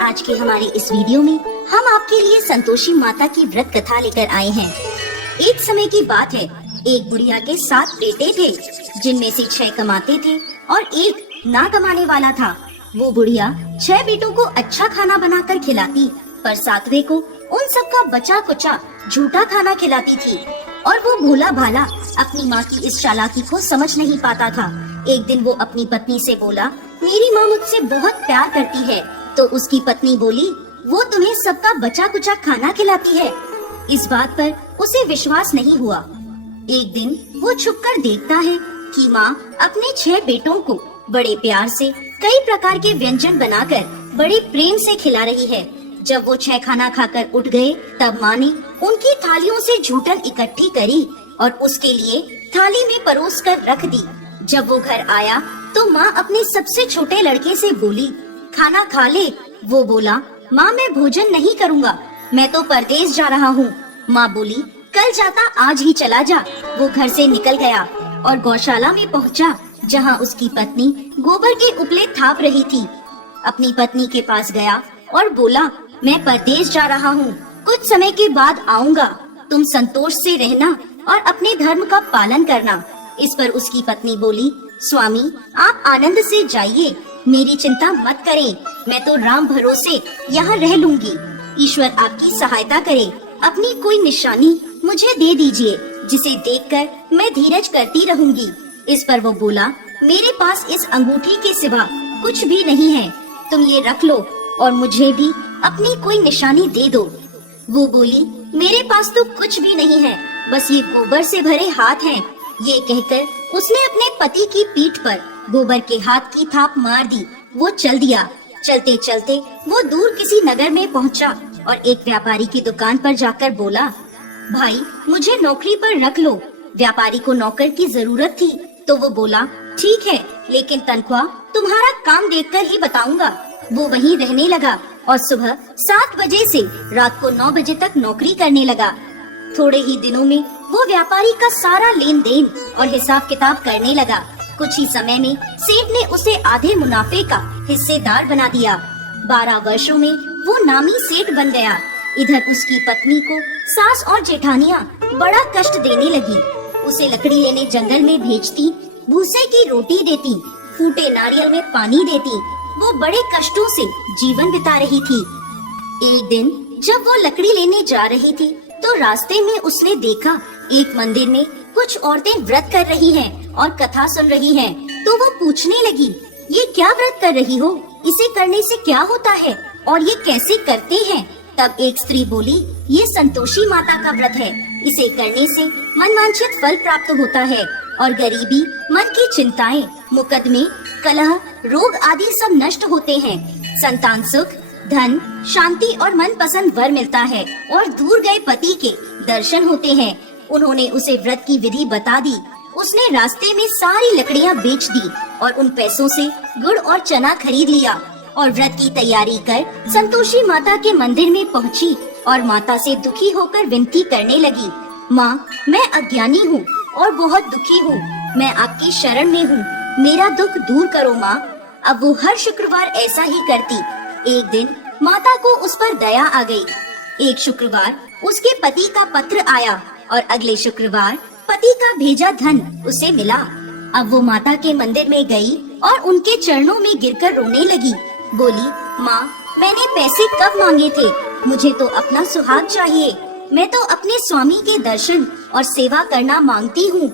आज के हमारे इस वीडियो में हम आपके लिए संतोषी माता की व्रत कथा लेकर आए हैं। एक समय की बात है, एक बुढ़िया के 7 बेटे थे, जिनमें से 6 कमाते थे और एक ना कमाने वाला था। वो बुढ़िया 6 बेटों को अच्छा खाना बनाकर खिलाती, पर 7वें को उन सबका बचा कुचा झूठा खाना खिलाती थी। और वो भोला भाला अपनी माँ की इस चालाकी को समझ नहीं पाता था। एक दिन वो अपनी पत्नी से बोला, मेरी माँ मुझसे बहुत प्यार करती है। तो उसकी पत्नी बोली, वो तुम्हें सबका बचा कुचा खाना खिलाती है। इस बात पर उसे विश्वास नहीं हुआ। एक दिन वो छुपकर देखता है कि माँ अपने 6 बेटों को बड़े प्यार से कई प्रकार के व्यंजन बनाकर बड़े प्रेम से खिला रही है। जब वो 6 खाना खाकर उठ गए, तब माँ ने उनकी थालियों से झूठन इकट्ठी करी और उसके लिए थाली में परोस कर रख दी। जब वो घर आया तो माँ अपने सबसे छोटे लड़के से बोली, खाना खा ले। वो बोला, माँ मैं भोजन नहीं करूँगा, मैं तो परदेश जा रहा हूँ। माँ बोली, कल जाता आज ही चला जा। वो घर से निकल गया और गौशाला में पहुँचा, जहाँ उसकी पत्नी गोबर के उपले थाप रही थी। अपनी पत्नी के पास गया और बोला, मैं परदेश जा रहा हूँ, कुछ समय के बाद आऊँगा। तुम संतोष से रहना और अपने धर्म का पालन करना। इस पर उसकी पत्नी बोली, स्वामी आप आनंद से जाइए, मेरी चिंता मत करें, मैं तो राम भरोसे यहाँ रह लूंगी। ईश्वर आपकी सहायता करे। अपनी कोई निशानी मुझे दे दीजिए, जिसे देखकर मैं धीरज करती रहूंगी। इस पर वो बोला, मेरे पास इस अंगूठी के सिवा कुछ भी नहीं है, तुम ये रख लो और मुझे भी अपनी कोई निशानी दे दो। वो बोली, मेरे पास तो कुछ भी नहीं है, बस ये गोबर से भरे हाथ हैं। ये कहकर उसने अपने पति की पीठ पर गोबर के हाथ की थाप मार दी। वो चल दिया। चलते चलते वो दूर किसी नगर में पहुंचा और एक व्यापारी की दुकान पर जाकर बोला, भाई मुझे नौकरी पर रख लो। व्यापारी को नौकर की जरूरत थी, तो वो बोला, ठीक है, लेकिन तनख्वाह तुम्हारा काम देखकर ही बताऊंगा। वो वहीं रहने लगा और सुबह 7 बजे से रात को 9 बजे तक नौकरी करने लगा। थोड़े ही दिनों में वो व्यापारी का सारा लेन देन और हिसाब किताब करने लगा। कुछ ही समय में सेठ ने उसे आधे मुनाफे का हिस्सेदार बना दिया। 12 वर्षों में वो नामी सेठ बन गया। इधर उसकी पत्नी को सास और जेठानियाँ बड़ा कष्ट देने लगी। उसे लकड़ी लेने जंगल में भेजती, भूसे की रोटी देती, फूटे नारियल में पानी देती। वो बड़े कष्टों से जीवन बिता रही थी। एक दिन जब वो लकड़ी लेने जा रही थी, तो रास्ते में उसने देखा एक मंदिर में कुछ औरतें व्रत कर रही हैं और कथा सुन रही हैं। तो वो पूछने लगी, ये क्या व्रत कर रही हो? इसे करने से क्या होता है और ये कैसे करते हैं? तब एक स्त्री बोली, ये संतोषी माता का व्रत है। इसे करने से मनवांछित फल प्राप्त होता है और गरीबी, मन की चिंताएं, मुकदमे, कलह, रोग आदि सब नष्ट होते हैं। संतान सुख, धन, शांति और मन पसंद वर मिलता है और दूर गए पति के दर्शन होते हैं। उन्होंने उसे व्रत की विधि बता दी। उसने रास्ते में सारी लकड़ियां बेच दी और उन पैसों से गुड़ और चना खरीद लिया और व्रत की तैयारी कर संतोषी माता के मंदिर में पहुंची और माता से दुखी होकर विनती करने लगी, माँ मैं अज्ञानी हूँ और बहुत दुखी हूँ, मैं आपकी शरण में हूँ, मेरा दुख दूर करो माँ। अब वो हर शुक्रवार ऐसा ही करती। एक दिन माता को उस पर दया आ गई। एक शुक्रवार उसके पति का पत्र आया और अगले शुक्रवार पति का भेजा धन उसे मिला। अब वो माता के मंदिर में गई और उनके चरणों में गिरकर रोने लगी। बोली, माँ मैंने पैसे कब मांगे थे? मुझे तो अपना सुहाग चाहिए। मैं तो अपने स्वामी के दर्शन और सेवा करना मांगती हूँ।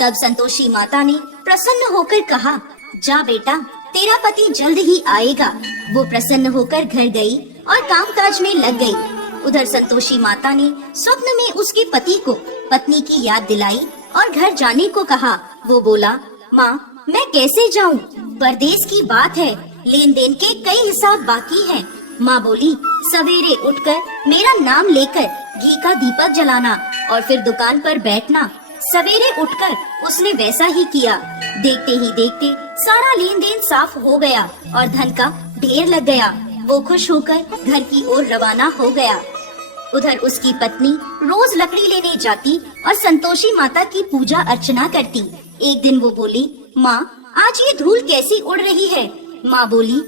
तब संतोषी माता ने प्रसन्न होकर कहा, जा बेटा, तेरा पति जल्द ही आएगा। वो प्रसन्न होकर घर गई और कामकाज में लग गई। उधर संतोषी माता ने स्वप्न में उसके पति को पत्नी की याद दिलाई और घर जाने को कहा। वो बोला, माँ मैं कैसे जाऊँ? परदेश की बात है, लेन देन के कई हिसाब बाकी हैं। माँ बोली, सवेरे उठकर मेरा नाम लेकर घी का दीपक जलाना और फिर दुकान पर बैठना। सवेरे उठकर उसने वैसा ही किया। देखते ही देखते सारा लेन देन साफ हो गया और धन का ढेर लग गया। वो खुश होकर घर की ओर रवाना हो गया। उधर उसकी पत्नी रोज लकड़ी लेने जाती और संतोषी माता की पूजा अर्चना करती। एक दिन वो बोली, माँ आज ये धूल कैसी उड़ रही है? माँ बोली,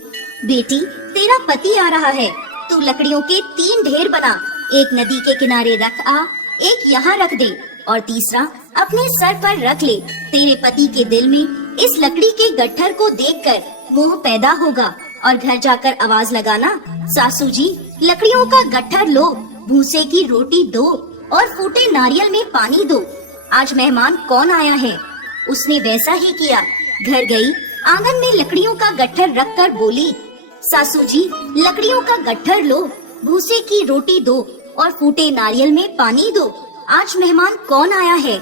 बेटी तेरा पति आ रहा है, तू लकड़ियों के 3 ढेर बना, एक नदी के किनारे रख आ, एक यहाँ रख दे और तीसरा अपने सर पर रख ले। तेरे पति के दिल में इस लकड़ी के गट्ठर को देखकर मोह पैदा होगा और घर जाकर आवाज लगाना, सासू जी लकड़ियों का गट्ठर लो, भूसे की रोटी दो और फूटे नारियल में पानी दो। आज मेहमान कौन आया है? उसने वैसा ही किया। घर गई, आंगन में लकड़ियों का गट्ठर रखकर बोली, सासू जी लकड़ियों का गट्ठर लो, भूसे की रोटी दो और फूटे नारियल में पानी दो। आज मेहमान कौन आया है?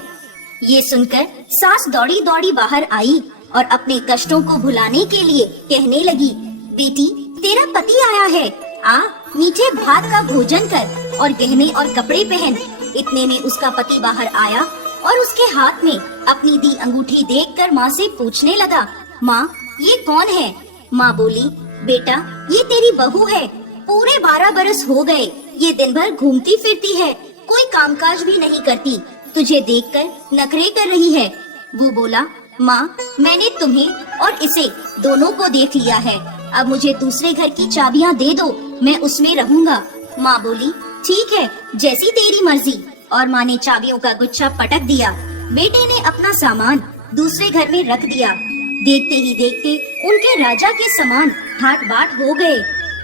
ये सुनकर सास दौड़ी दौड़ी बाहर आई और अपने कष्टों को भुलाने के लिए कहने लगी, बेटी तेरा पति आया है, आ मीठे भात का भोजन कर और गहने और कपड़े पहन। इतने में उसका पति बाहर आया और उसके हाथ में अपनी दी अंगूठी देखकर माँ से पूछने लगा, माँ ये कौन है? माँ बोली, बेटा ये तेरी बहू है, पूरे 12 बरस हो गए, ये दिन भर घूमती फिरती है, कोई कामकाज भी नहीं करती, तुझे देखकर नखरे कर रही है। वो बोला, माँ मैंने तुम्हें और इसे दोनों को देख लिया है, अब मुझे दूसरे घर की चाबियाँ दे दो, मैं उसमें रहूंगा। माँ बोली, ठीक है जैसी तेरी मर्जी। और माँ ने चाबियों का गुच्छा पटक दिया। बेटे ने अपना सामान दूसरे घर में रख दिया। देखते ही देखते उनके राजा के समान ठाट बाट हो गए।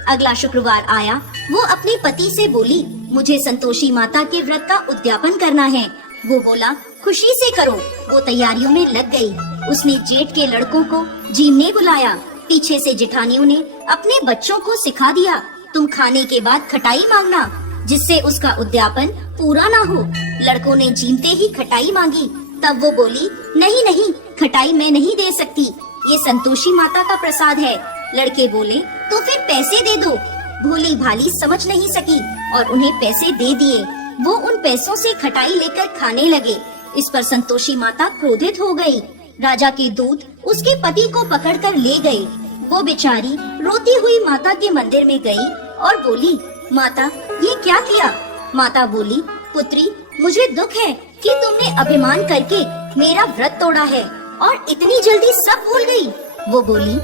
अगला शुक्रवार आया, वो अपने पति से बोली, मुझे संतोषी माता के व्रत का उद्यापन करना है। वो बोला, खुशी से करो। वो तैयारियों में लग गई। उसने जेठ के लड़कों को जीमने बुलाया। पीछे से जेठानियों ने अपने बच्चों को सिखा दिया, तुम खाने के बाद खटाई मांगना, जिससे उसका उद्यापन पूरा ना हो। लड़कों ने जीमते ही खटाई मांगी। तब वो बोली, नहीं नहीं खटाई मैं नहीं दे सकती, ये संतोषी माता का प्रसाद है। लड़के बोले, तो फिर पैसे दे दो। भोली भाली समझ नहीं सकी और उन्हें पैसे दे दिए। वो उन पैसों से खटाई लेकर खाने लगे। इस पर संतोषी माता क्रोधित हो गई। राजा के दूत उसके पति को पकड़कर ले गए। वो बेचारी रोती हुई माता के मंदिर में गई और बोली, माता ये क्या किया? माता बोली, पुत्री मुझे दुख है कि तुमने अभिमान करके मेरा व्रत तोड़ा है और इतनी जल्दी सब भूल गई। वो बोली,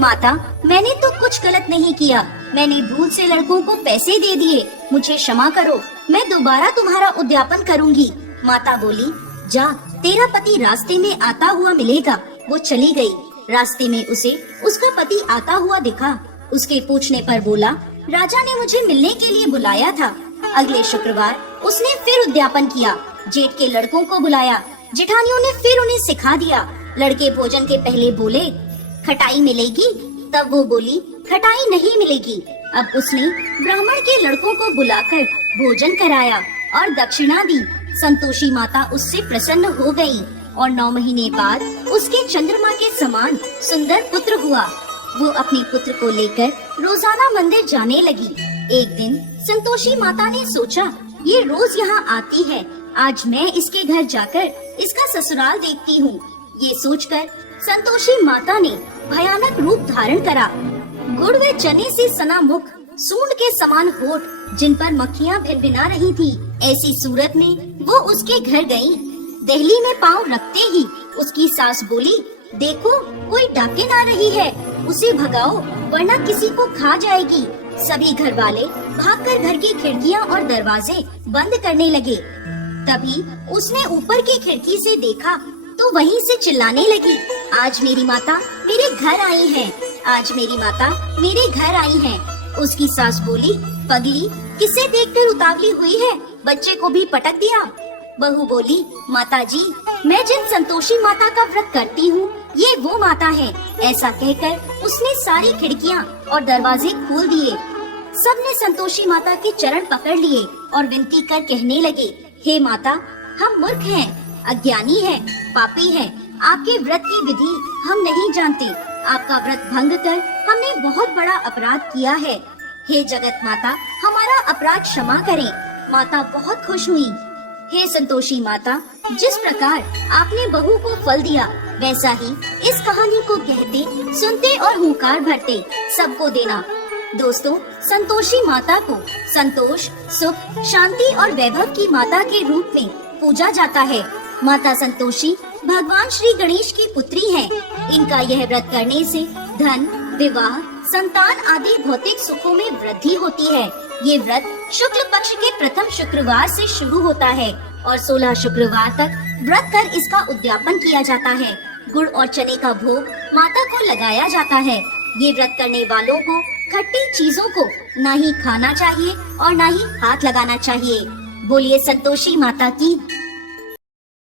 माता मैंने तो कुछ गलत नहीं किया, मैंने भूल से लड़कों को पैसे दे दिए, मुझे क्षमा करो, मैं दोबारा तुम्हारा उद्यापन करूंगी। माता बोली, जा तेरा पति रास्ते में आता हुआ मिलेगा। वो चली गई। रास्ते में उसे उसका पति आता हुआ दिखा। उसके पूछने पर बोला, राजा ने मुझे मिलने के लिए बुलाया था। अगले शुक्रवार उसने फिर उद्यापन किया। जेठ के लड़कों को बुलाया। जेठानियों ने फिर उन्हें सिखा दिया। लड़के भोजन के पहले बोले, खटाई मिलेगी? तब वो बोली, खटाई नहीं मिलेगी। अब उसने ब्राह्मण के लड़कों को बुलाकर भोजन कराया और दक्षिणा दी। संतोषी माता उससे प्रसन्न हो गई और 9 महीने बाद उसके चंद्रमा के समान सुंदर पुत्र हुआ। वो अपने पुत्र को लेकर रोजाना मंदिर जाने लगी। एक दिन संतोषी माता ने सोचा, ये रोज यहाँ आती है, आज मैं इसके घर जाकर इसका ससुराल देखती हूँ। ये सोचकर संतोषी माता ने भयानक रूप धारण करा। गुड़ व चने से सना मुख, सूंड के समान होठ, जिन पर मक्खियाँ भिनभिना रही थी, ऐसी सूरत में वो उसके घर गयी। दहली में पाँव रखते ही उसकी सास बोली, देखो कोई डाकिन आ रही है, उसे भगाओ वरना किसी को खा जाएगी। सभी घर वाले भागकर घर की खिड़कियां और दरवाजे बंद करने लगे। तभी उसने ऊपर की खिड़की से देखा तो वहीं से चिल्लाने लगी, आज मेरी माता मेरे घर आई है, आज मेरी माता मेरे घर आई है। उसकी सास बोली, पगली किसे देखकर उतावली हुई है, बच्चे को भी पटक दिया। बहू बोली, माता जी मैं जिन संतोषी माता का व्रत करती हूँ ये वो माता है। ऐसा कहकर उसने सारी खिड़कियाँ और दरवाजे खोल दिए। सबने संतोषी माता के चरण पकड़ लिए और विनती कर कहने लगे, हे माता हम मूर्ख हैं, अज्ञानी हैं, पापी हैं, आपके व्रत की विधि हम नहीं जानते, आपका व्रत भंग कर हमने बहुत बड़ा अपराध किया है। हे जगत माता हमारा अपराध क्षमा करें। माता बहुत खुश हुई। हे संतोषी माता, जिस प्रकार आपने बहू को फल दिया वैसा ही इस कहानी को कहते, सुनते और हुंकार भरते सबको देना। दोस्तों, संतोषी माता को संतोष, सुख, शांति और वैभव की माता के रूप में पूजा जाता है। माता संतोषी भगवान श्री गणेश की पुत्री हैं। इनका यह व्रत करने से धन, विवाह, संतान आदि भौतिक सुखों में वृद्धि होती है। ये व्रत शुक्ल पक्ष के प्रथम शुक्रवार से शुरू होता है और 16 शुक्रवार तक व्रत कर इसका उद्यापन किया जाता है। गुड़ और चने का भोग माता को लगाया जाता है। ये व्रत करने वालों को खट्टी चीजों को ना ही खाना चाहिए और ना ही हाथ लगाना चाहिए। बोलिए संतोषी माता की